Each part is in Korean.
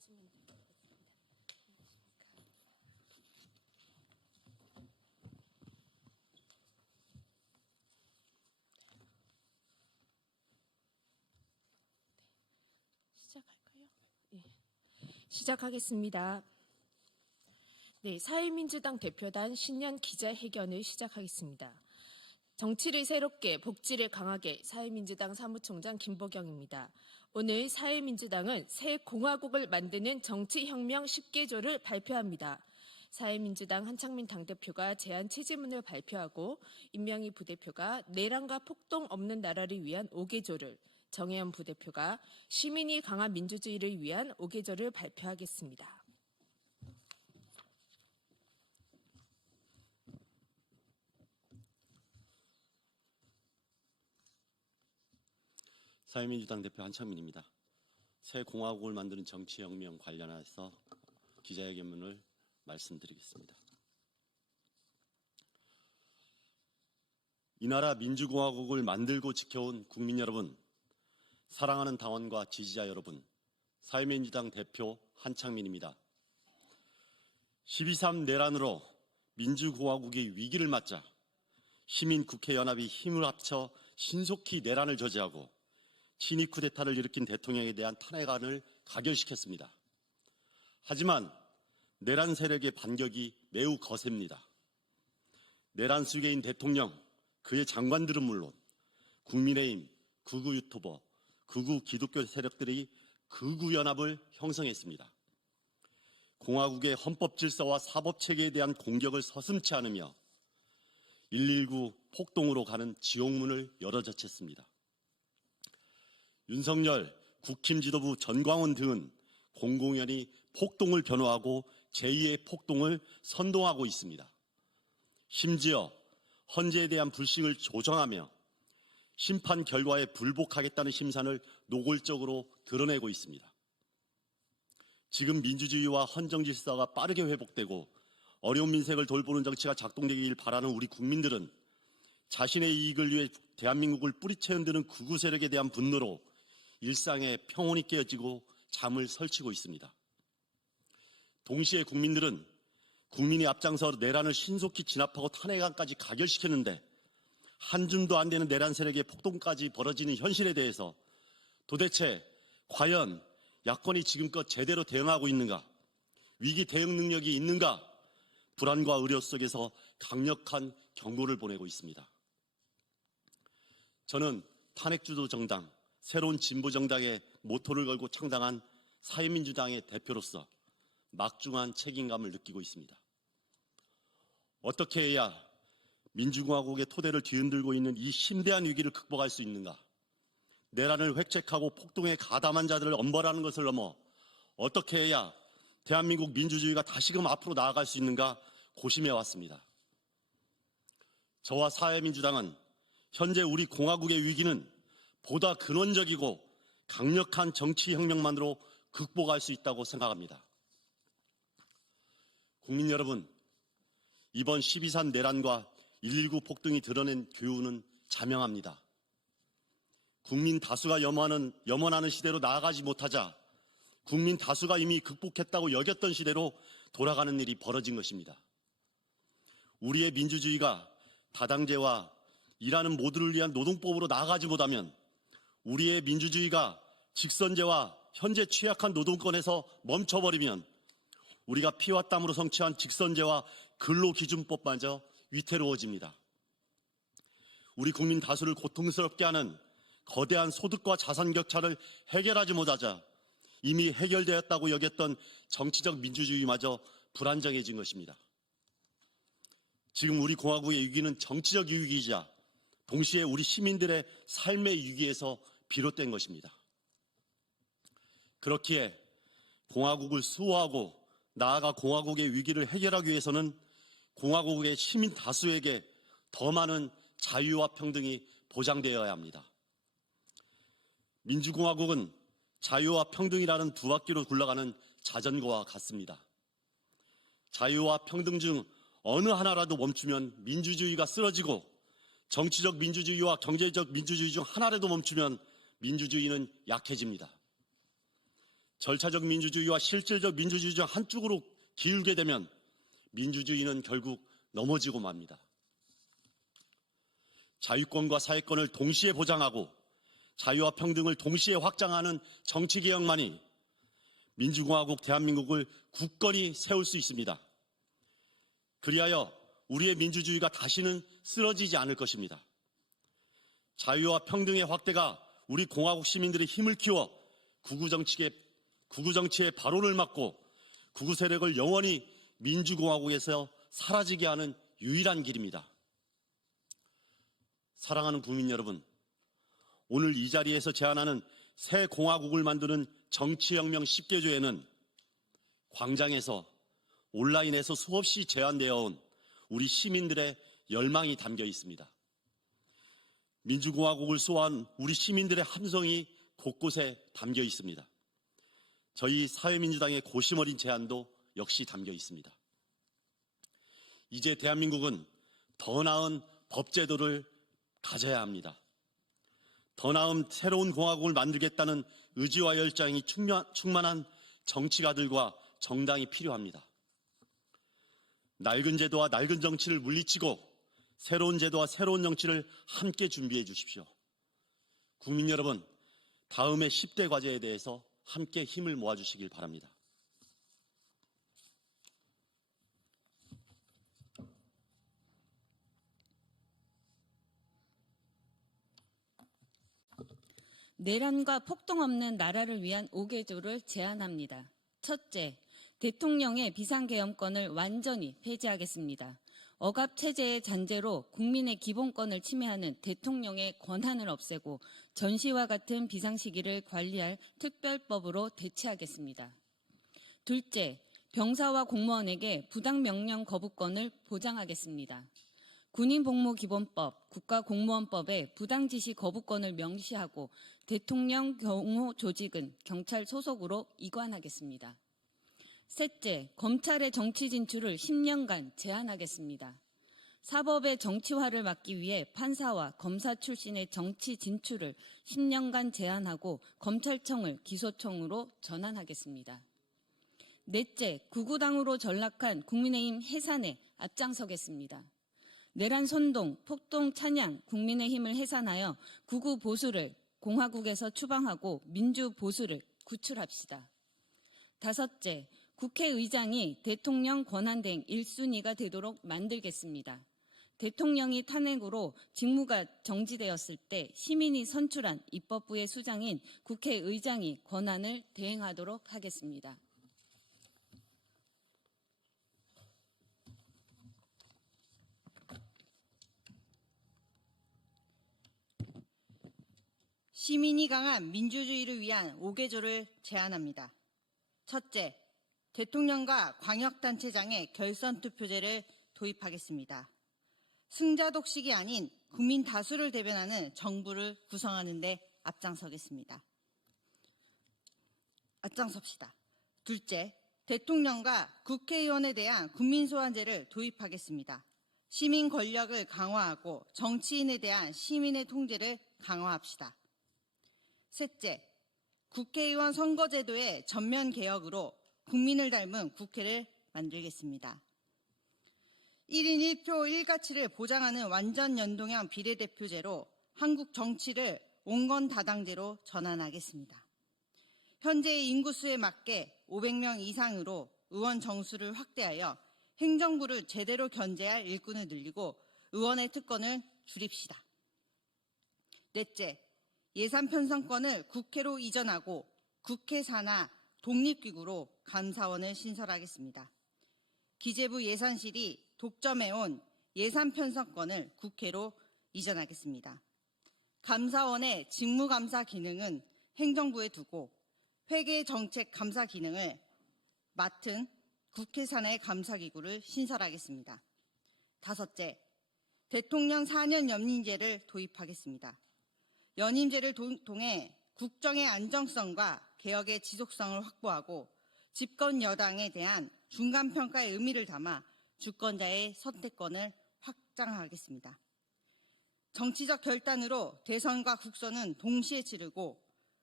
하시면 되겠습니다. 시작할까요? 예. 시작하겠습니다. 네, 사회민주당 대표단 신년 기자회견을 시작하겠습니다. 정치를 새롭게, 복지를 강하게 사회민주당 사무총장 김보경입니다. 오늘 사회민주당은 새 공화국을 만드는 정치혁명 10개조를 발표합니다. 사회민주당 한창민 당대표가 제안 취지문을 발표하고 임명희 부대표가 내란과 폭동 없는 나라를 위한 5개조를, 정혜연 부대표가 시민이 강한 민주주의를 위한 5개조를 발표하겠습니다. 사회민주당 대표 한창민입니다. 새 공화국을 만드는 정치혁명 관련해서 기자회견문을 말씀드리겠습니다. 이 나라 민주공화국을 만들고 지켜온 국민 여러분, 사랑하는 당원과 지지자 여러분, 사회민주당 대표 한창민입니다. 12.3 내란으로 민주공화국의 위기를 맞자 시민국회연합이 힘을 합쳐 신속히 내란을 저지하고 친위 쿠데타를 일으킨 대통령에 대한 탄핵안을 가결시켰습니다. 하지만 내란 세력의 반격이 매우 거셉니다. 내란 수괴인 대통령, 그의 장관들은 물론 국민의힘, 극우 유튜버, 극우 기독교 세력들이 극우연합을 형성했습니다. 공화국의 헌법 질서와 사법 체계에 대한 공격을 서슴지 않으며 119 폭동으로 가는 지옥문을 열어젖혔습니다. 윤석열, 국힘 지도부 전광훈 등은 공공연히 폭동을 변호하고 제2의 폭동을 선동하고 있습니다. 심지어 헌재에 대한 불신을 조장하며 심판 결과에 불복하겠다는 심산을 노골적으로 드러내고 있습니다. 지금 민주주의와 헌정 질서가 빠르게 회복되고 어려운 민생을 돌보는 정치가 작동되길 바라는 우리 국민들은 자신의 이익을 위해 대한민국을 뿌리채 흔드는 극우 세력에 대한 분노로 일상에 평온이 깨어지고 잠을 설치고 있습니다. 동시에 국민들은 국민이 앞장서 내란을 신속히 진압하고 탄핵안까지 가결시켰는데 한 줌도 안 되는 내란 세력의 폭동까지 벌어지는 현실에 대해서 도대체 과연 야권이 지금껏 제대로 대응하고 있는가? 위기 대응 능력이 있는가? 불안과 우려 속에서 강력한 경고를 보내고 있습니다. 저는 탄핵주도 정당, 새로운 진보정당의 모토를 걸고 창당한 사회민주당의 대표로서 막중한 책임감을 느끼고 있습니다. 어떻게 해야 민주공화국의 토대를 뒤흔들고 있는 이 심대한 위기를 극복할 수 있는가? 내란을 획책하고 폭동에 가담한 자들을 엄벌하는 것을 넘어 어떻게 해야 대한민국 민주주의가 다시금 앞으로 나아갈 수 있는가 고심해왔습니다. 저와 사회민주당은 현재 우리 공화국의 위기는 보다 근원적이고 강력한 정치혁명만으로 극복할 수 있다고 생각합니다. 국민 여러분, 이번 12.3 내란과 119 폭동이 드러낸 교훈은 자명합니다. 국민 다수가 염원하는 시대로 나아가지 못하자 국민 다수가 이미 극복했다고 여겼던 시대로 돌아가는 일이 벌어진 것입니다. 우리의 민주주의가 다당제와 일하는 모두를 위한 노동법으로 나아가지 못하면 우리의 민주주의가 직선제와 현재 취약한 노동권에서 멈춰버리면 우리가 피와 땀으로 성취한 직선제와 근로기준법마저 위태로워집니다. 우리 국민 다수를 고통스럽게 하는 거대한 소득과 자산 격차를 해결하지 못하자 이미 해결되었다고 여겼던 정치적 민주주의마저 불안정해진 것입니다. 지금 우리 공화국의 위기는 정치적 위기이자 동시에 우리 시민들의 삶의 위기에서 비롯된 것입니다. 그렇기에 공화국을 수호하고 나아가 공화국의 위기를 해결하기 위해서는 공화국의 시민 다수에게 더 많은 자유와 평등이 보장되어야 합니다. 민주공화국은 자유와 평등이라는 두 바퀴로 굴러가는 자전거와 같습니다. 자유와 평등 중 어느 하나라도 멈추면 민주주의가 쓰러지고 정치적 민주주의와 경제적 민주주의 중 하나라도 멈추면 민주주의는 약해집니다. 절차적 민주주의와 실질적 민주주의 중 한쪽으로 기울게 되면 민주주의는 결국 넘어지고 맙니다. 자유권과 사회권을 동시에 보장하고 자유와 평등을 동시에 확장하는 정치개혁만이 민주공화국 대한민국을 굳건히 세울 수 있습니다. 그리하여 우리의 민주주의가 다시는 쓰러지지 않을 것입니다. 자유와 평등의 확대가 우리 공화국 시민들의 힘을 키워 구구 정치의 발원을 막고 구구 세력을 영원히 민주공화국에서 사라지게 하는 유일한 길입니다. 사랑하는 국민 여러분, 오늘 이 자리에서 제안하는 새 공화국을 만드는 정치혁명 10개조에는 광장에서 온라인에서 수없이 제안되어 온 우리 시민들의 열망이 담겨 있습니다. 민주공화국을 소환 우리 시민들의 함성이 곳곳에 담겨 있습니다. 저희 사회민주당의 고심 어린 제안도 역시 담겨 있습니다. 이제 대한민국은 더 나은 법제도를 가져야 합니다. 더 나은 새로운 공화국을 만들겠다는 의지와 열정이 충만한 정치가들과 정당이 필요합니다. 낡은 제도와 낡은 정치를 물리치고 새로운 제도와 새로운 정치를 함께 준비해 주십시오. 국민 여러분, 다음의 10대 과제에 대해서 함께 힘을 모아주시길 바랍니다. 내란과 폭동 없는 나라를 위한 5개조를 제안합니다. 첫째, 대통령의 비상계엄권을 완전히 폐지하겠습니다. 억압체제의 잔재로 국민의 기본권을 침해하는 대통령의 권한을 없애고 전시와 같은 비상시기를 관리할 특별법으로 대체하겠습니다. 둘째, 병사와 공무원에게 부당명령 거부권을 보장하겠습니다. 군인복무기본법, 국가공무원법에 부당지시 거부권을 명시하고 대통령 경호 조직은 경찰 소속으로 이관하겠습니다. 셋째, 검찰의 정치 진출을 10년간 제한하겠습니다. 사법의 정치화를 막기 위해 판사와 검사 출신의 정치 진출을 10년간 제한하고 검찰청을 기소청으로 전환하겠습니다. 넷째, 구구당으로 전락한 국민의힘 해산에 앞장서겠습니다. 내란 선동, 폭동 찬양, 국민의힘을 해산하여 구구 보수를 공화국에서 추방하고 민주 보수를 구출합시다. 다섯째, 국회의장이 대통령 권한대행 1순위가 되도록 만들겠습니다. 대통령이 탄핵으로 직무가 정지되었을 때 시민이 선출한 입법부의 수장인 국회의장이 권한을 대행하도록 하겠습니다. 시민이 강한 민주주의를 위한 5개조를 제안합니다. 첫째, 대통령과 광역단체장의 결선투표제를 도입하겠습니다. 승자독식이 아닌 국민 다수를 대변하는 정부를 구성하는 데 앞장섭시다. 둘째, 대통령과 국회의원에 대한 국민소환제를 도입하겠습니다. 시민 권력을 강화하고 정치인에 대한 시민의 통제를 강화합시다. 셋째, 국회의원 선거제도의 전면 개혁으로 국민을 닮은 국회를 만들겠습니다. 1인 1표 1가치를 보장하는 완전 연동형 비례대표제로 한국 정치를 온건 다당제로 전환하겠습니다. 현재의 인구수에 맞게 500명 이상으로 의원 정수를 확대하여 행정부를 제대로 견제할 일꾼을 늘리고 의원의 특권을 줄입시다. 넷째, 예산 편성권을 국회로 이전하고 국회 산하 독립기구로 감사원을 신설하겠습니다. 기재부 예산실이 독점해온 예산 편성권을 국회로 이전하겠습니다. 감사원의 직무감사 기능은 행정부에 두고 회계정책 감사 기능을 맡은 국회 산하의 감사기구를 신설하겠습니다. 다섯째, 대통령 4년 연임제를 도입하겠습니다. 연임제를 통해 국정의 안정성과 개혁의 지속성을 확보하고 집권 여당에 대한 중간평가의 의미를 담아 주권자의 선택권을 확장하겠습니다. 정치적 결단으로 대선과 국선은 동시에 치르고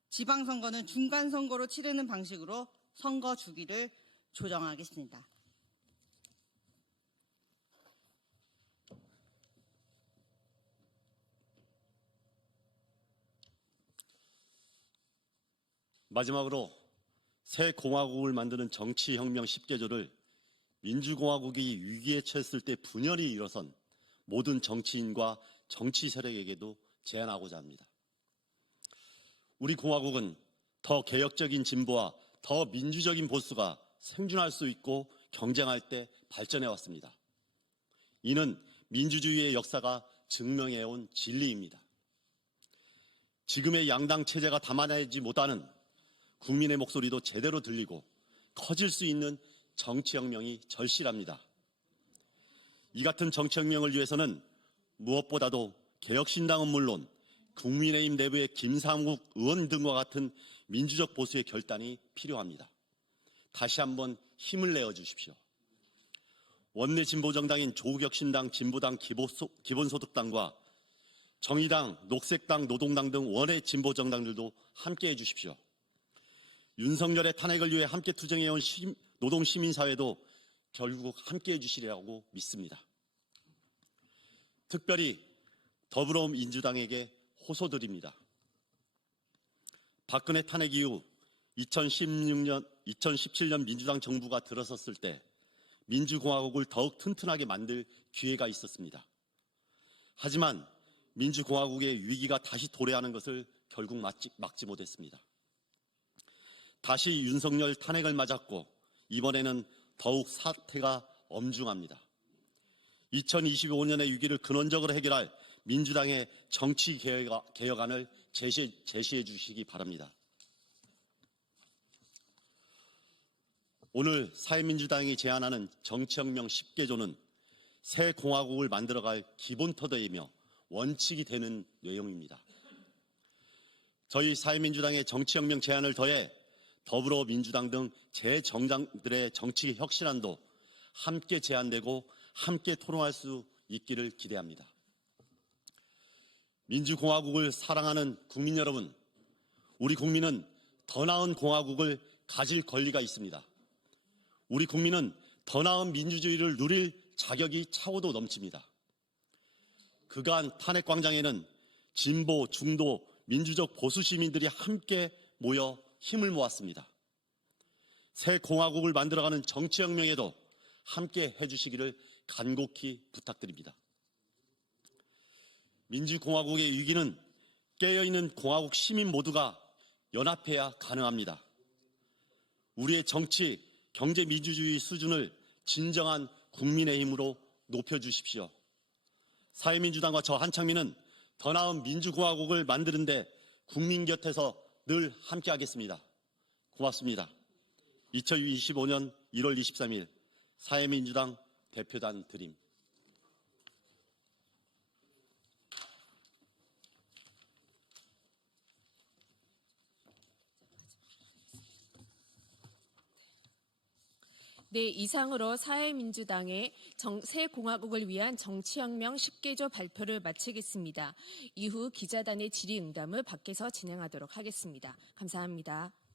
지방선거는 중간선거로 치르는 방식으로 선거 주기를 조정하겠습니다. 마지막으로 새 공화국을 만드는 정치혁명 10개조를 민주공화국이 위기에 처했을 때 분열이 일어선 모든 정치인과 정치 세력에게도 제안하고자 합니다. 우리 공화국은 더 개혁적인 진보와 더 민주적인 보수가 생존할 수 있고 경쟁할 때 발전해 왔습니다. 이는 민주주의의 역사가 증명해온 진리입니다. 지금의 양당 체제가 담아내지 못하는 국민의 목소리도 제대로 들리고 커질 수 있는 정치혁명이 절실합니다. 이 같은 정치혁명을 위해서는 무엇보다도 개혁신당은 물론 국민의힘 내부의 김상국 의원 등과 같은 민주적 보수의 결단이 필요합니다. 다시 한번 힘을 내어 주십시오. 원내 진보정당인 조국혁신당, 진보당, 기본소득당과 정의당, 녹색당, 노동당 등 원외 진보정당들도 함께해 주십시오. 윤석열의 탄핵을 위해 함께 투쟁해온 노동시민사회도 결국 함께해 주시리라고 믿습니다. 특별히 더불어민주당에게 호소드립니다. 박근혜 탄핵 이후 2017년 민주당 정부가 들어섰을 때 민주공화국을 더욱 튼튼하게 만들 기회가 있었습니다. 하지만 민주공화국의 위기가 다시 도래하는 것을 결국 막지 못했습니다. 다시 윤석열 탄핵을 맞았고 이번에는 더욱 사태가 엄중합니다. 2025년의 위기를 근원적으로 해결할 민주당의 정치 개혁안을 제시해 주시기 바랍니다. 오늘 사회민주당이 제안하는 정치혁명 10개조는 새 공화국을 만들어갈 기본터대이며 원칙이 되는 내용입니다. 저희 사회민주당의 정치혁명 제안을 더해 더불어민주당 등 제 정당들의 정치 혁신안도 함께 제안되고 함께 토론할 수 있기를 기대합니다. 민주공화국을 사랑하는 국민 여러분, 우리 국민은 더 나은 공화국을 가질 권리가 있습니다. 우리 국민은 더 나은 민주주의를 누릴 자격이 차고도 넘칩니다. 그간 탄핵광장에는 진보, 중도, 민주적 보수 시민들이 함께 모여 힘을 모았습니다. 새 공화국을 만들어가는 정치혁명에도 함께 해주시기를 간곡히 부탁드립니다. 민주공화국의 위기는 깨어있는 공화국 시민 모두가 연합해야 가능합니다. 우리의 정치, 경제 민주주의 수준을 진정한 국민의힘으로 높여주십시오. 사회민주당과 저 한창민은 더 나은 민주공화국을 만드는 데 국민 곁에서 늘 함께하겠습니다. 고맙습니다. 2025년 1월 23일 사회민주당 대표단 드림. 네, 이상으로 사회민주당의 새 공화국을 위한 정치혁명 10개조 발표를 마치겠습니다. 이후 기자단의 질의응답을 밖에서 진행하도록 하겠습니다. 감사합니다.